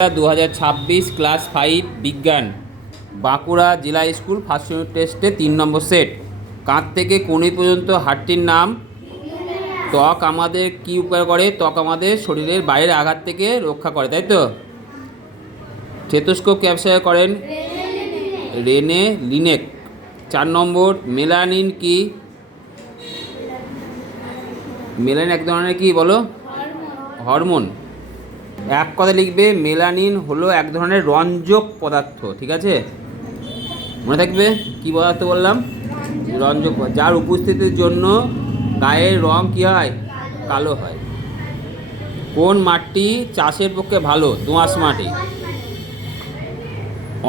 2026 class 5 বিজ্ঞান বাঁকুড়া জেলা school first unit টেস্টে 3 নম্বর সেট। কাঁধ থেকে কনুই পর্যন্ত হাড়টির নাম। ত্বক আমাদের কি উপকার করে? ত্বক আমাদের শরীরের বাইরের আঘাত থেকে রক্ষা করে, তাই তো। স্টেথোস্কোপ কে আবিষ্কার করেন? Rene Laennec. 4 নম্বর, মেলানিন কি? মেলানিন এক ধরনের কি বলো? হরমোন। এক কথা লিখবে, মেলানিন হলো এক ধরনের রঞ্জক পদার্থ, ঠিক আছে, মনে থাকবে। কি পদার্থ বললাম? রঞ্জক, যার উপস্থিতির জন্য গায়ের রং কি হয়? কালো হয়। কোন মাটি চাষের পক্ষে ভালো? দোআঁশ মাটি।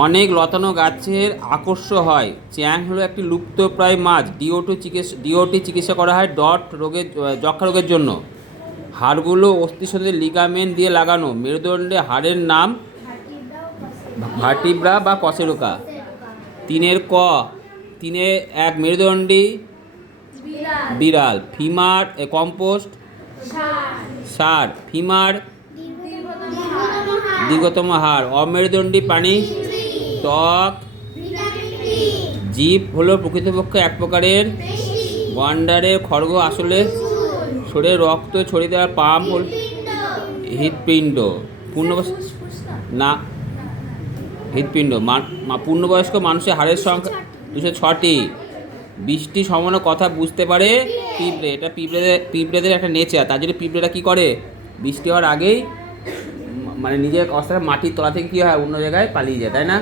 অনেক লতানো গাছের আকর্ষণ হয়। চ্যাং হলো একটি লুপ্তপ্রায় মাছ। ডিওটি চিকিৎসা করা হয় যক্ষা রোগের জন্য। হাড়গুলো অস্থির সাথে লিগামেন্ট দিয়ে লাগানো। মেরুদণ্ডে হাড়ের নাম ভার্টিব্রা বা কশেরুকা। 3 মেরুদণ্ডী বিড়াল। ফিমার কম্পোস্ট সার। ফিমার দীর্ঘতম হাড়। অমেরুদণ্ডী প্রাণী ত্বক। জীব হলো প্রকৃতপক্ষে এক প্রকারের ওয়ান্ডারের খড়গ। আসলে শরীরে রক্ত ছড়িয়ে দেওয়ার পাম্প হল হৃৎপিণ্ড। হৃৎপিণ্ড। পূর্ণবয়স্ক মানুষের হাড়ের সংখ্যা 206টি। বৃষ্টি সম্ভাবনার কথা বুঝতে পারে পিঁপড়ে। এটা পিঁপড়েদের একটা নেচার। তার জন্য পিঁপড়েরা কী করে? বৃষ্টি হওয়ার আগেই মানে নিজের অবস্থায় মাটির তলা থেকে কী হয়, অন্য জায়গায় পালিয়ে যায়, তাই না?